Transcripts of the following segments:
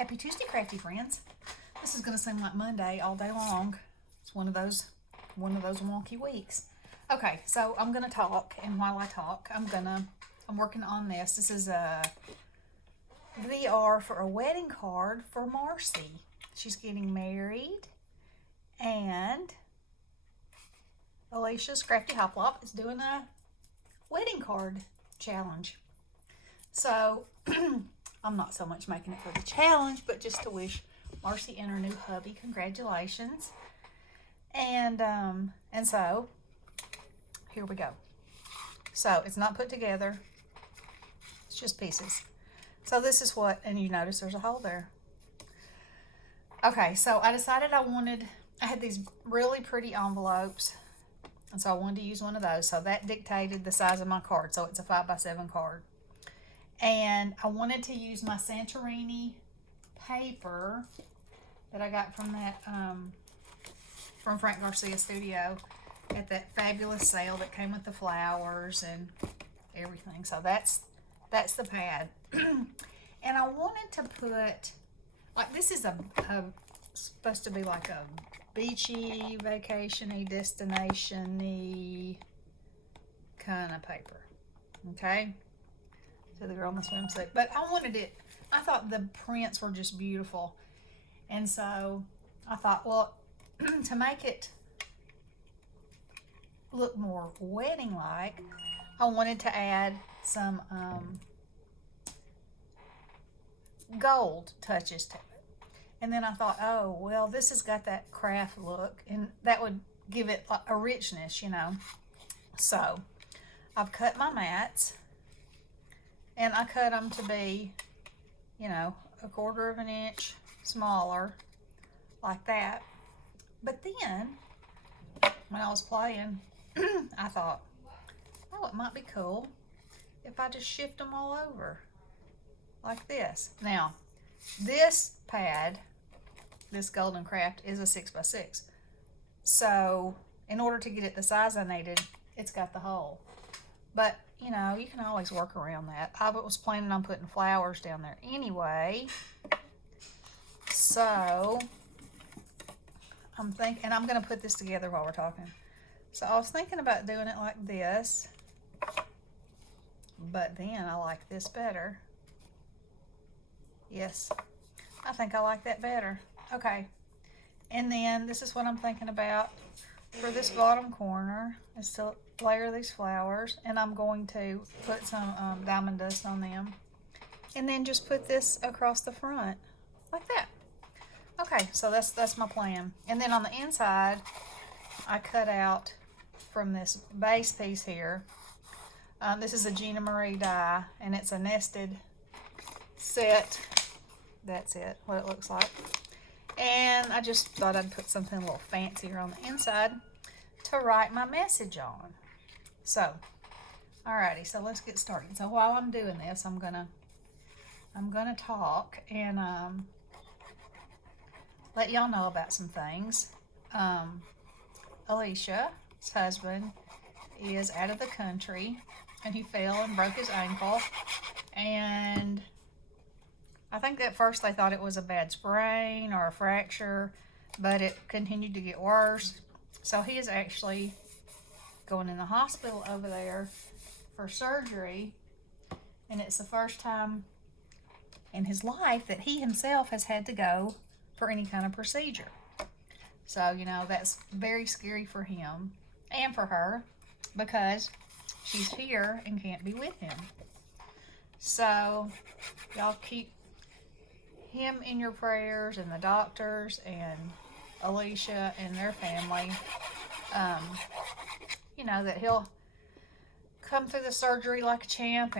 Happy Tuesday, crafty friends. This is going to seem like Monday all day long. It's one of those wonky weeks. Okay, so I'm going to talk, and while I talk, I'm working on this. This is a VR for a wedding card for Marcie. She's getting married, and Elisha's Crafty Hoplop is doing a wedding card challenge. So I'm not so much making it for the challenge, but just to wish Marcie and her new hubby congratulations. And so here we go. So it's not put together. It's just pieces. So this is what, and you notice there's a hole there. Okay, so I decided I had these really pretty envelopes, and so I wanted to use one of those. So that dictated the size of my card. So it's a 5x7 card. And I wanted to use my Santorini paper that I got from that from Frank Garcia Studio at that fabulous sale that came with the flowers and everything. So that's the pad. And I wanted to put, like, this is a supposed to be like a beachy, vacation-y, destination-y kind of paper. Okay? So the girl in the swimsuit. But I thought the prints were just beautiful. And so I thought, well, to make it look more wedding-like, I wanted to add some gold touches to it. And then I thought, oh, well, this has got that craft look, and that would give it a richness, you know. So I've cut my mats, and I cut them to be, you know, 1/4 of an inch smaller, like that. But then, when I was playing, I thought, oh, it might be cool if I just shift them all over, like this. Now, this pad, this Golden Craft, is a 6x6. So, in order to get it the size I needed, it's got the hole. But, you know, you can always work around that. I was planning on putting flowers down there anyway. So, I'm thinking, and I'm going to put this together while we're talking. So, I was thinking about doing it like this. But then I like this better. Yes, I think I like that better. Okay. And then this is what I'm thinking about for this bottom corner, is to layer these flowers, and I'm going to put some diamond dust on them, and then just put this across the front like that. Okay, so that's my plan. And then on the inside, I cut out from this base piece here. This is a Gina Marie die, and it's a nested set. That's it, what it looks like. And I just thought I'd put something a little fancier on the inside to write my message on. So, alrighty, so let's get started. So while I'm doing this, I'm gonna talk and let y'all know about some things. Elisha's husband is out of the country, and he fell and broke his ankle. And I think at first they thought it was a bad sprain or a fracture, but it continued to get worse. So he is actually going in the hospital over there for surgery, and it's the first time in his life that he himself has had to go for any kind of procedure. So, you know, that's very scary for him and for her, because she's here and can't be with him. So y'all keep him in your prayers, and the doctors and Elisha and their family. You know, that he'll come through the surgery like a champ,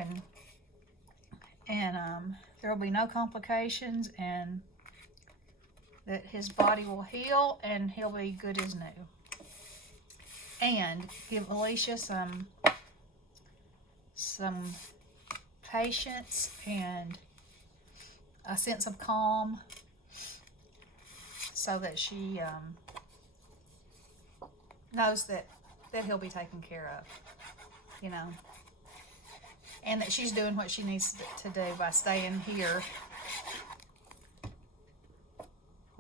and there will be no complications, and that his body will heal and he'll be good as new. And give Elisha some patience and a sense of calm, so that she knows that he'll be taken care of, you know, and that she's doing what she needs to do by staying here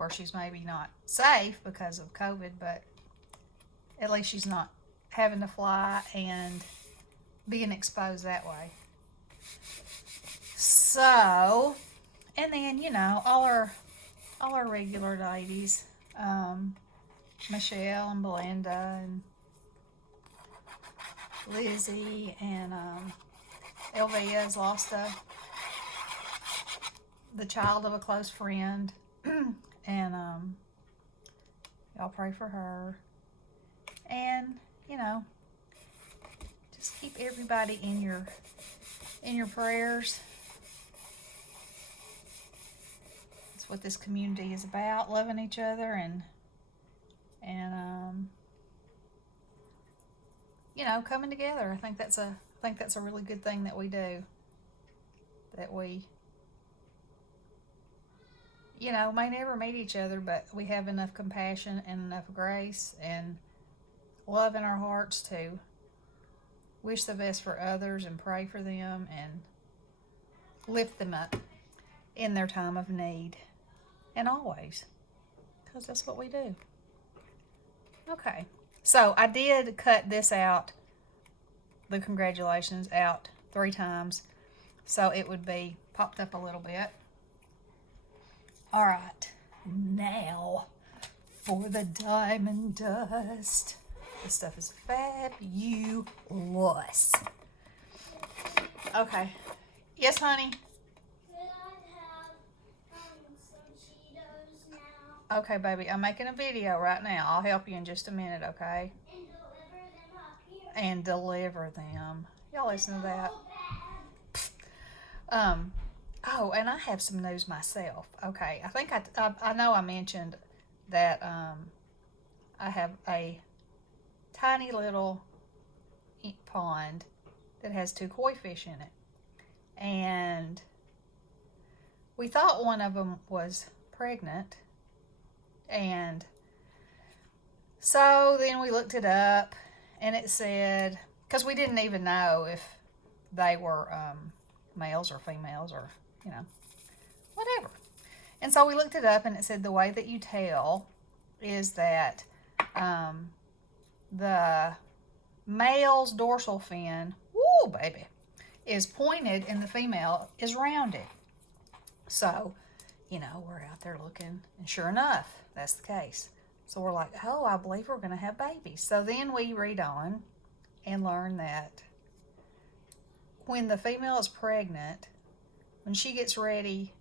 course, she's maybe not safe because of COVID, but at least she's not having to fly and being exposed that way. So, and then, you know, all our regular ladies, Michelle and Belinda and Lizzie and Elvia's lost the child of a close friend, and y'all pray for her, and you know, just keep everybody in your prayers. That's what this community is about, loving each other and you know, coming together. I think that's a really good thing that we do. That we, you know, may never meet each other, but we have enough compassion and enough grace and love in our hearts to wish the best for others and pray for them and lift them up in their time of need. And always, because that's what we do. Okay, so I did cut this out, the congratulations, out 3 times, so it would be popped up a little bit. All right, now for the diamond dust. This stuff is fabulous. Okay. Yes, honey? Could I have some Cheetos now? Okay, baby. I'm making a video right now. I'll help you in just a minute, okay? And deliver them up here. And deliver them. Y'all listen to that. Oh, and I have some news myself. Okay, I think I know I mentioned that I have a tiny little pond that has 2 koi fish in it. And we thought one of them was pregnant. And so then we looked it up, and it said, because we didn't even know if they were males or females or, you know, whatever. And so we looked it up, and it said the way that you tell is that the male's dorsal fin, woo, baby, is pointed and the female is rounded. So, you know, we're out there looking, and sure enough, that's the case. So we're like, oh, I believe we're going to have babies. So then we read on and learn that when the female is pregnant, when she gets ready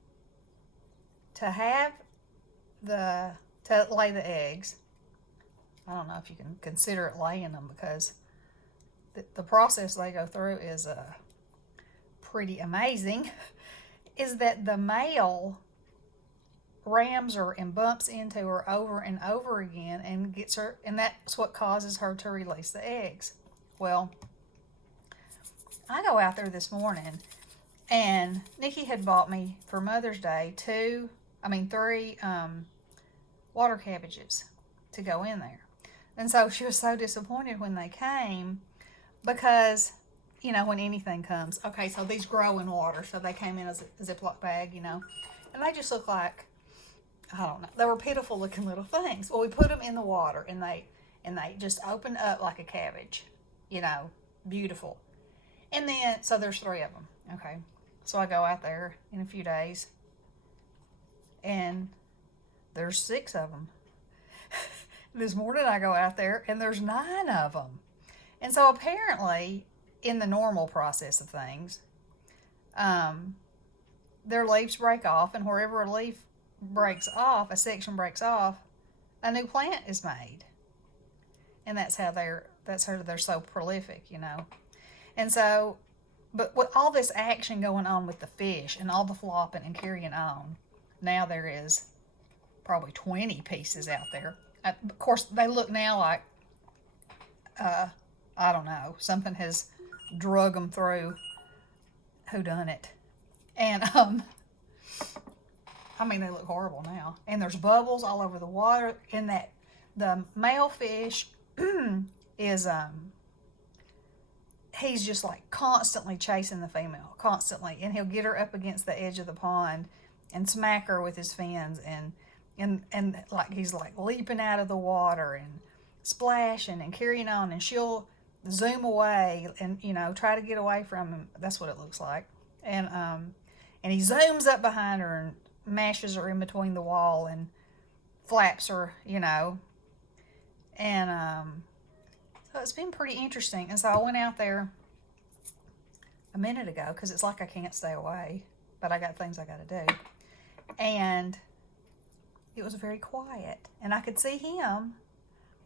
to lay the eggs, I don't know if you can consider it laying them, because the process they go through is pretty amazing, is that the male rams her and bumps into her over and over again and gets her, and that's what causes her to release the eggs. Well, I go out there this morning, and Nikki had bought me for Mother's Day 3 water cabbages to go in there. And so she was so disappointed when they came, because, you know, when anything comes, okay, so these grow in water, so they came in as a Ziploc bag, you know, and they just look like, I don't know, they were pitiful looking little things. Well, we put them in the water, and they just opened up like a cabbage, you know, beautiful. And then, so there's 3 of them, okay. So I go out there in a few days, and there's 6 of them. This morning I go out there, and there's 9 of them. And so apparently, in the normal process of things, their leaves break off, and wherever a leaf breaks off, a section breaks off, a new plant is made. And that's how they're so prolific, you know. And so, but with all this action going on with the fish and all the flopping and carrying on, now there is probably 20 pieces out there. Of course, they look now like, I don't know, something has drug them through. Who done it? And, I mean, they look horrible now. And there's bubbles all over the water. And that the male fish is, he's just like constantly chasing the female, constantly. And he'll get her up against the edge of the pond and smack her with his fins. And, and like he's like leaping out of the water and splashing and carrying on, and she'll zoom away and try to get away from him. That's what it looks like. And he zooms up behind her and mashes her in between the wall and flaps her, and so it's been pretty interesting. And so I went out there a minute ago because it's like I can't stay away, but I got things I got to do. And it was very quiet, and I could see him,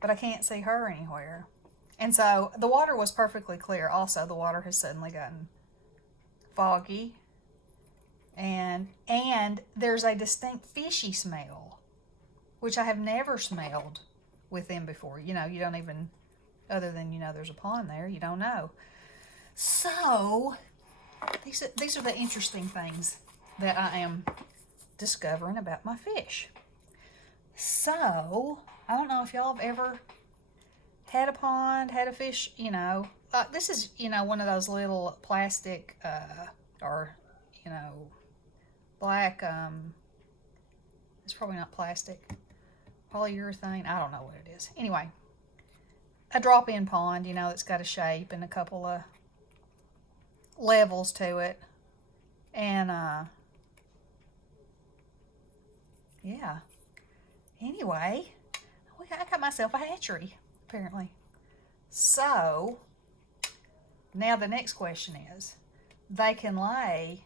but I can't see her anywhere. And so the water was perfectly clear. Also, the water has suddenly gotten foggy, and there's a distinct fishy smell, which I have never smelled with them before. You don't even, other than there's a pond there, you don't know. So these are the interesting things that I am discovering about my fish. So I don't know if y'all have ever had a pond, had a fish, this is, one of those little plastic, or, black, it's probably not plastic, polyurethane, I don't know what it is. Anyway, a drop-in pond, it's got a shape and a couple of levels to it. And, yeah. Anyway, I got myself a hatchery, apparently. So, now the next question is, they can lay,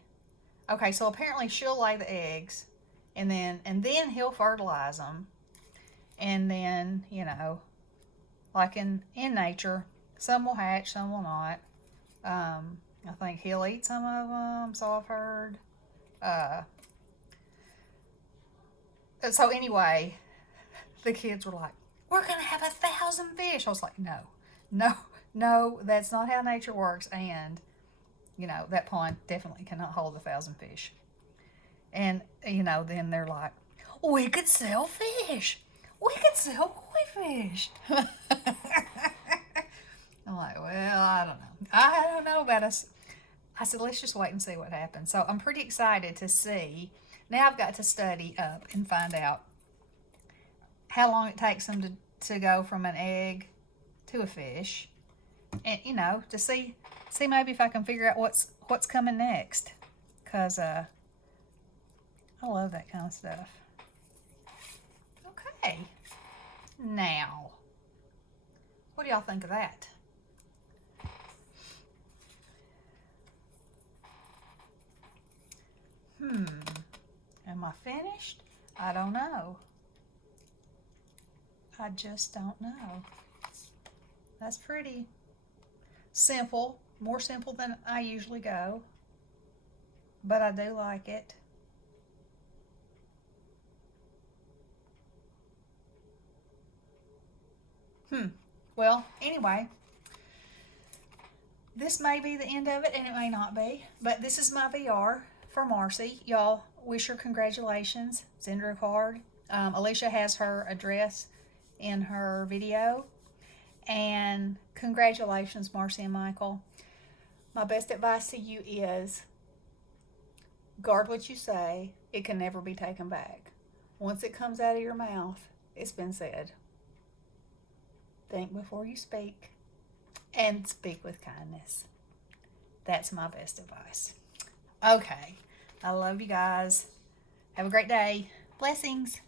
okay, so apparently she'll lay the eggs, and then he'll fertilize them, and then, like in nature, some will hatch, some will not. I think he'll eat some of them, so I've heard. So anyway, the kids were like, we're going to have 1,000 fish. I was like, no, that's not how nature works. And, that pond definitely cannot hold 1,000 fish. And, then they're like, we could sell fish. We could sell koi fish. I'm like, well, I don't know. I don't know about us. I said, let's just wait and see what happens. So I'm pretty excited to see. Now I've got to study up and find out how long it takes them to go from an egg to a fish. And, to see maybe if I can figure out what's coming next. Because I love that kind of stuff. Okay. Now, what do y'all think of that? Am I finished? I don't know. I just don't know. That's pretty simple. More simple than I usually go. But I do like it. Well, anyway, this may be the end of it, and it may not be. But this is my VR for Marcie. Y'all, wish her congratulations. Send her a card. Elisha has her address in her video. And congratulations, Marcie and Michael. My best advice to you is guard what you say. It can never be taken back. Once it comes out of your mouth, it's been said. Think before you speak, and speak with kindness. That's my best advice. Okay. I love you guys. Have a great day. Blessings.